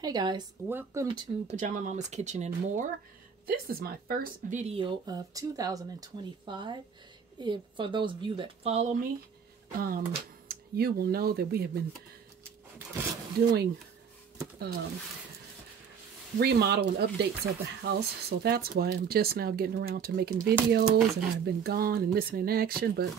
Hey guys, welcome to Pajama Mama's Kitchen and More. This is my first video of 2025. For those of you that follow me, you will know that we have been doing remodel and updates of the house. So that's why I'm just now getting around to making videos, and I've been gone and missing in action. But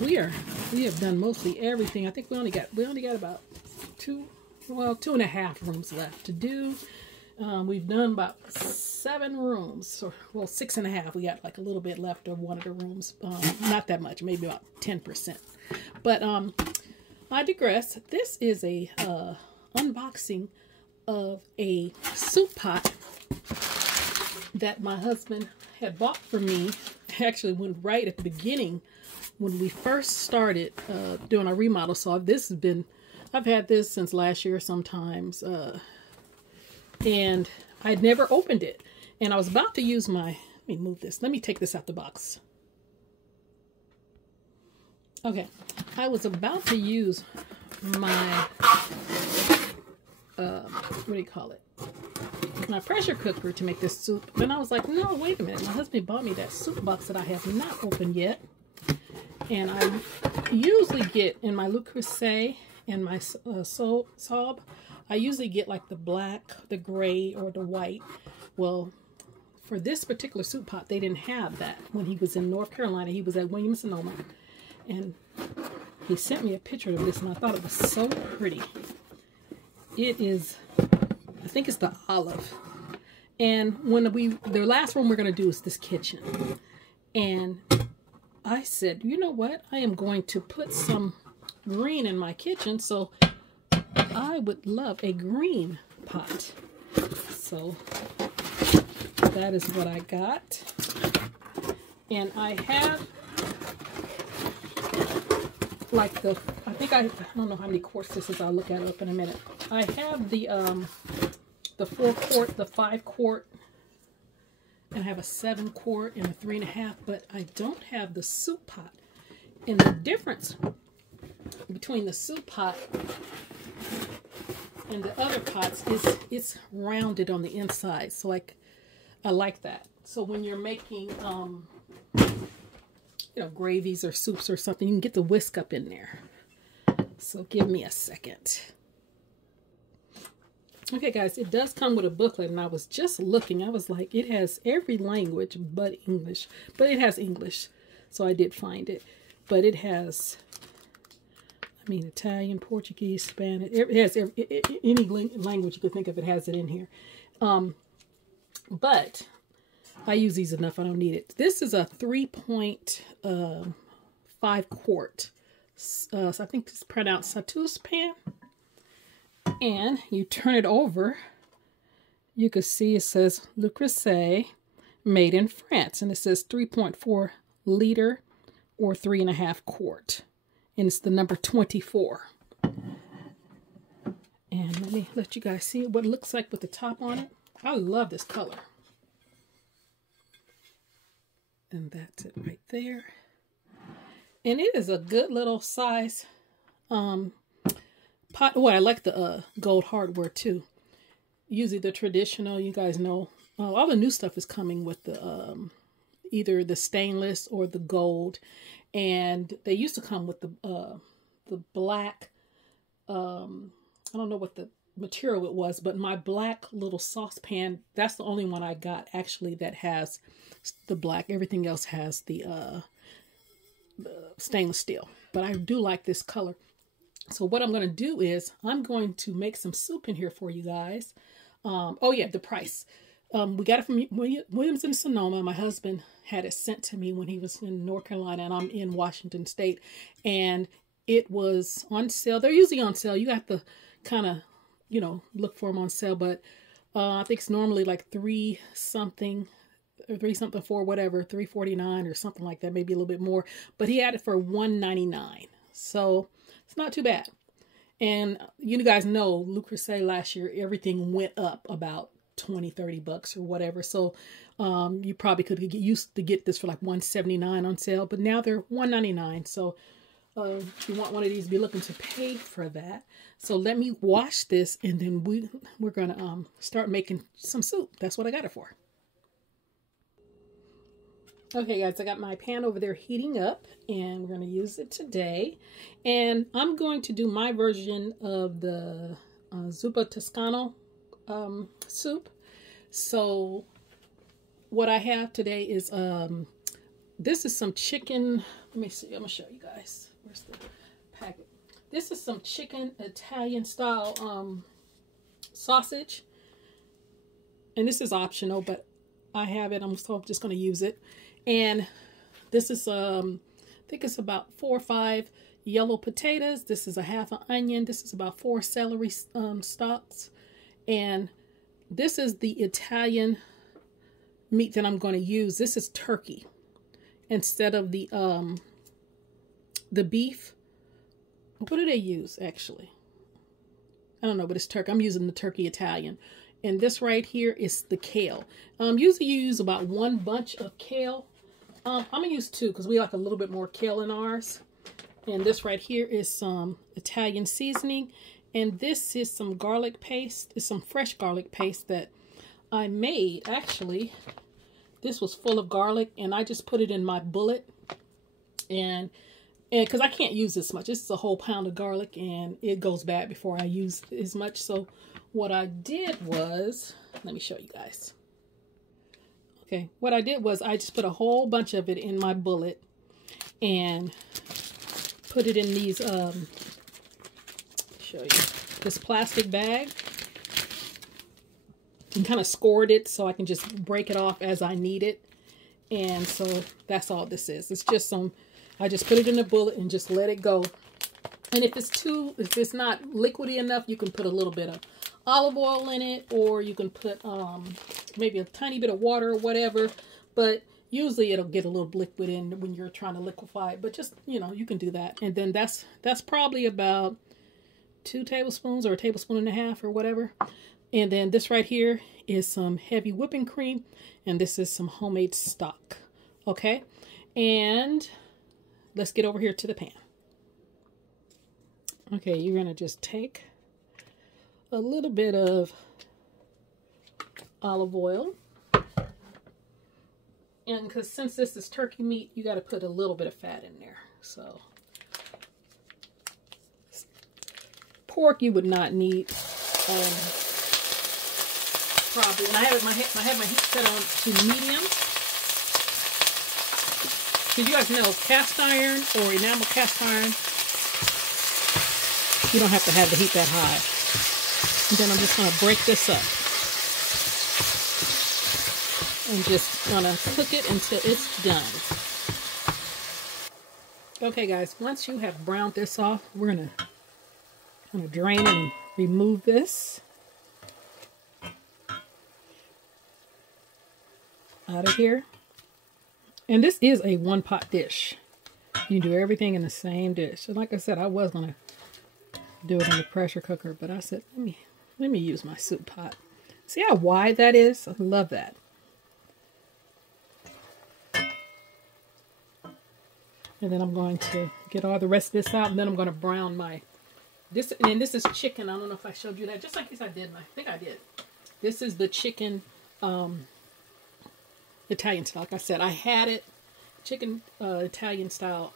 we have done mostly everything. I think we only got about 2.5 rooms left to do. We've done about 7 rooms, or well, 6.5. We got like a little bit left of one of the rooms. Not that much, maybe about 10%. But I digress. This is a unboxing of a soup pot that my husband had bought for me. Actually went right at the beginning when we first started doing our remodel. So I've had this since last year sometimes, and I'd never opened it. And I was about to use let me take this out the box. Okay, I was about to use my, my pressure cooker to make this soup. And I was like, no, wait a minute. My husband bought me that soup box that I have not opened yet. And I usually get in my Le Creuset and my Sauteuse, I usually get like the black, the gray, or the white. Well, for this particular soup pot, they didn't have that. When he was in North Carolina, he was at Williams-Sonoma, and he sent me a picture of this, and I thought it was so pretty. It is, I think it's the olive. And the last one we're going to do is this kitchen. And I said, you know what? I am going to put some green in my kitchen, so I would love a green pot. So that is what I got. And I have like I don't know how many quarts this is. I'll look at it up in a minute. I have the 4-quart, the 5-quart, and I have a 7-quart and a 3.5, but I don't have the soup pot. And the difference between the soup pot and the other pots is it's rounded on the inside. So like, I like that. So when you're making gravies or soups or something, you can get the whisk up in there. So give me a second. Okay guys, it does come with a booklet, and I was just looking. I was like, it has every language but English. But it has English, so I did find it. But it has, Italian, Portuguese, Spanish. It has any language you could think of. It has it in here. But I use these enough. I don't need it. This is a 3.5 quart. So I think it's pronounced Sauteuse pan. And you turn it over. You can see it says Le Creuset, made in France. And it says 3.4 liter or 3.5 quart. And it's the number 24. And let me let you guys see what it looks like with the top on it. I love this color. And that's it right there. And it is a good little size pot. Oh, I like the gold hardware too. Usually the traditional, you guys know, all the new stuff is coming with the either the stainless or the gold. And they used to come with the black, I don't know what the material it was, but my black little saucepan, that's the only one I got actually that has the black. Everything else has the stainless steel. But I do like this color. So what I'm going to do is I'm going to make some soup in here for you guys. Oh yeah, the price. We got it from Williams-Sonoma. My husband had it sent to me when he was in North Carolina, and I'm in Washington State. And it was on sale. They're usually on sale. You have to kind of, look for them on sale. But I think it's normally like $3 something for whatever, $3.49 or something like that, maybe a little bit more. But he had it for $1.99, so it's not too bad. And you guys know, Le Creuset last year, everything went up about 20-30 bucks or whatever. So you probably could get used to get this for like $1.79 on sale, but now they're $1.99. So if you want one of these, be looking to pay for that. So let me wash this, and then we're gonna start making some soup. That's what I got it for. Okay guys, I got my pan over there heating up, and we're gonna use it today. And I'm going to do my version of the Zoopa Toscana soup. So what I have today is this is some chicken. Let me see, I'm gonna show you guys. Where's the packet? This is some chicken Italian style sausage, and this is optional, but I have it. I'm just going to use it. And this is I think it's about 4 or 5 yellow potatoes. This is a half an onion. This is about 4 celery stalks, and this is the Italian meat that I'm going to use. This is turkey instead of the beef. What do they use, actually? I don't know, but it's turkey. I'm using the turkey Italian. And this right here is the kale. Usually you use about 1 bunch of kale. I'm going to use 2 because we like a little bit more kale in ours. And this right here is some Italian seasoning. And this is some garlic paste. It's some fresh garlic paste that I made. Actually, this was full of garlic, and I just put it in my bullet. And because I can't use this much. This is a whole pound of garlic, and it goes bad before I use as much. So what I did was, let me show you guys. Okay, what I did was I just put a whole bunch of it in my bullet and put it in these, show you, this plastic bag, and kind of scored it so I can just break it off as I need it. And so that's all this is. It's just some, I just put it in a bullet and just let it go. And if it's not liquidy enough, you can put a little bit of olive oil in it, or you can put maybe a tiny bit of water or whatever. But usually it'll get a little liquid in when you're trying to liquefy it. But just, you know, you can do that. And then that's probably about 2 tablespoons or a tablespoon and a half or whatever. And then this right here is some heavy whipping cream, and this is some homemade stock. Okay, and let's get over here to the pan. Okay, you're gonna just take a little bit of olive oil, and because since this is turkey meat, you got to put a little bit of fat in there. So pork you would not need. Probably, and I have my heat set on to medium. Because you guys know, cast iron or enamel cast iron, you don't have to have the heat that high. And then I'm just going to break this up. And just going to cook it until it's done. Okay guys, once you have browned this off, we're going to drain it and remove this out of here. And this is a 1-pot dish. You do everything in the same dish. And like I said, I was gonna do it in the pressure cooker, but I said let me use my soup pot. See how wide that is? I love that. And then I'm going to get all the rest of this out, and then I'm going to brown this. And this is chicken. I don't know if I showed you that. Just in case I did. I think I did. This is the chicken Italian style. Like I said, I had it, chicken Italian style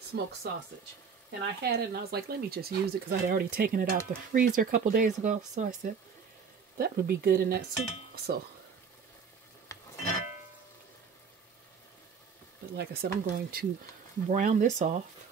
smoked sausage. And I had it, and I was like, let me just use it, because I had already taken it out the freezer a couple days ago. So I said, that would be good in that soup also. But like I said, I'm going to brown this off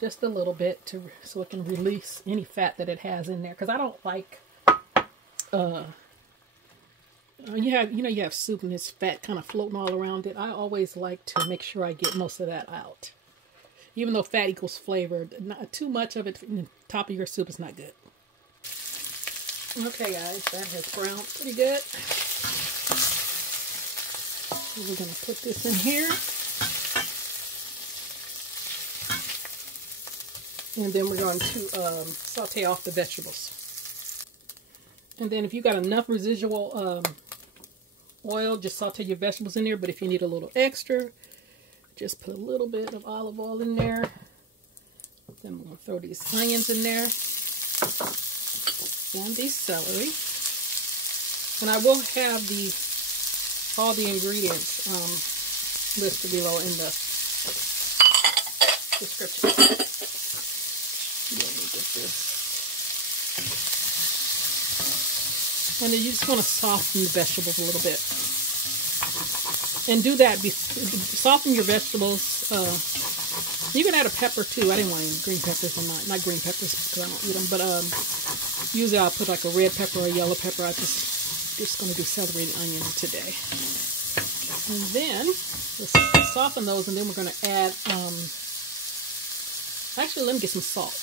just a little bit so it can release any fat that it has in there. Because I don't like, you have soup and there's fat kind of floating all around it. I always like to make sure I get most of that out. Even though fat equals flavor, not too much of it in the top of your soup is not good. Okay guys, that has browned pretty good. So we're going to put this in here. And then we're going to saute off the vegetables. And then if you got enough residual oil, just saute your vegetables in there. But if you need a little extra, just put a little bit of olive oil in there. Then I'm going to throw these onions in there and the celery. And I will have all the ingredients listed below in the description. Let me get this. And then you just want to soften the vegetables a little bit. And do that, soften your vegetables. You can add a pepper too. I didn't want any green peppers or not green peppers because I don't eat them. But usually I'll put like a red pepper or a yellow pepper. I just going to do celery and onions today. And then let's soften those, and then we're going to add. Actually, let me get some salt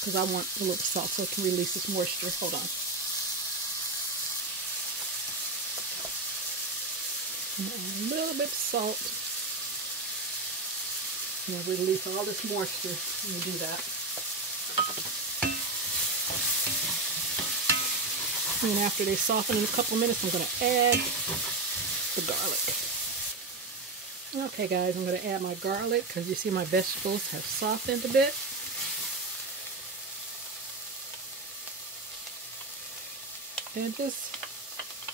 because I want a little salt so it can release its moisture. Hold on. And add a little bit of salt. And release all this moisture when you do that. And after they soften in a couple of minutes, I'm going to add the garlic. Okay, guys, I'm going to add my garlic because you see my vegetables have softened a bit. And just,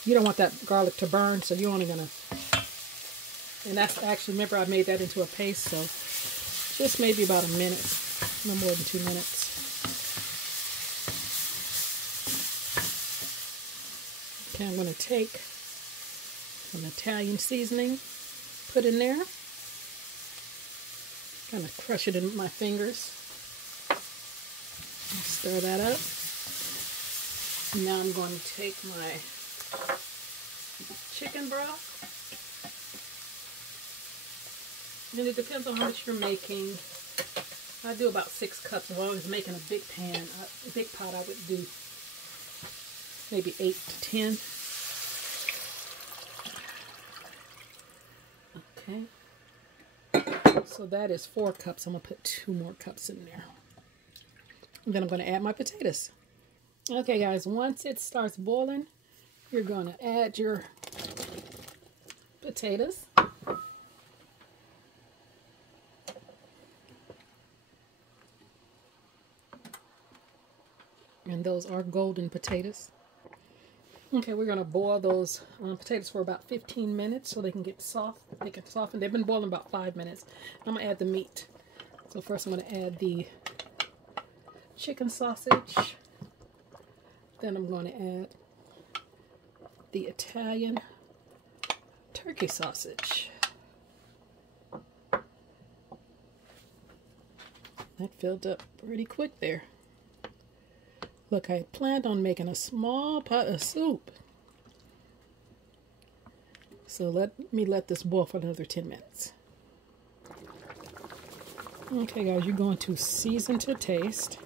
you don't want that garlic to burn, so you're only going to, and that's actually, remember I made that into a paste, so just maybe about a minute, no more than 2 minutes. Okay, I'm going to take some Italian seasoning, put in there, kind of crush it in my fingers, stir that up. Now I'm going to take my chicken broth, and it depends on how much you're making. I do about 6 cups. If I was making a big pan, a big pot, I would do maybe 8 to 10. Okay. So that is 4 cups. I'm going to put 2 more cups in there. And then I'm going to add my potatoes. Okay, guys, once it starts boiling, you're going to add your potatoes. And those are golden potatoes. Okay, we're going to boil those potatoes for about 15 minutes so they can get soft. They can soften. They've been boiling about 5 minutes. I'm going to add the meat. So first I'm going to add the chicken sausage. Then I'm going to add the Italian turkey sausage. That filled up pretty quick there. Look, I planned on making a small pot of soup. So let this boil for another 10 minutes. Okay, guys, you're going to season to taste.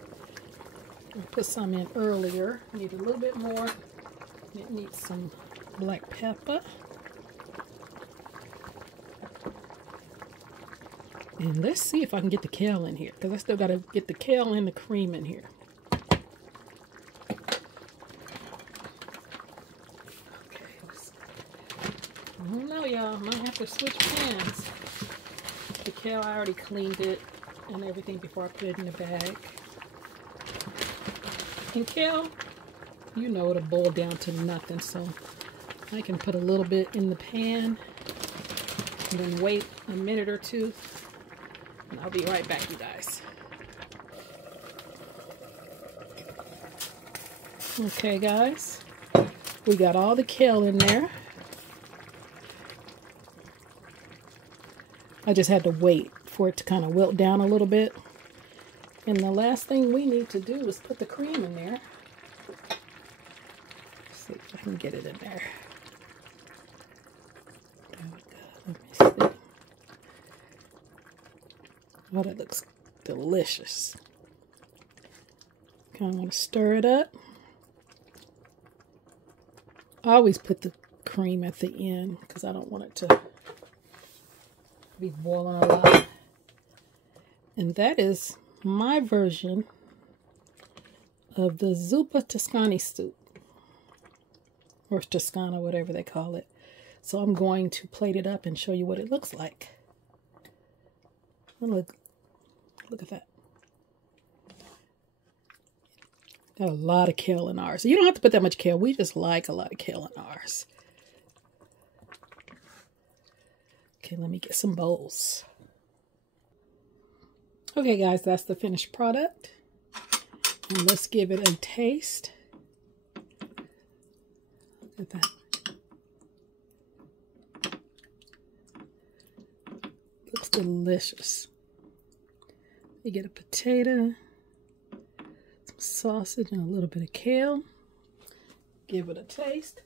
I put some in earlier. Need a little bit more. It needs some black pepper. And let's see if I can get the kale in here, because I still got to get the kale and the cream in here. I don't know, y'all. I might have to switch pans. The kale, I already cleaned it and everything before I put it in the bag. And kale, you know, it'll boil down to nothing, so I can put a little bit in the pan and then wait a minute or two, and I'll be right back, you guys. Okay, guys, we got all the kale in there. I just had to wait for it to kind of wilt down a little bit. And the last thing we need to do is put the cream in there. Let's see if I can get it in there. There we go. Let me see. Oh, that looks delicious. Kind of want to stir it up. I always put the cream at the end because I don't want it to be boiling a lot. And that is my version of the Zoopa Toscana soup, or Toscana, whatever they call it. So I'm going to plate it up and show you what it looks like. Look at that. Got a lot of kale in ours. You don't have to put that much kale. We just like a lot of kale in ours. Okay, let me get some bowls. Okay, guys, that's the finished product. And let's give it a taste. Look at that. Looks delicious. You get a potato, some sausage, and a little bit of kale. Give it a taste.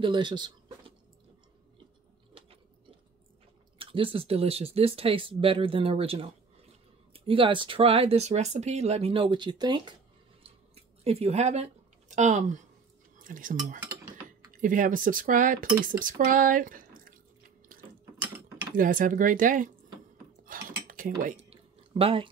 Delicious. This is delicious. This tastes better than the original. You guys try this recipe. Let me know what you think. If you haven't, I need some more. If you haven't subscribed, please subscribe. You guys have a great day. Can't wait. Bye.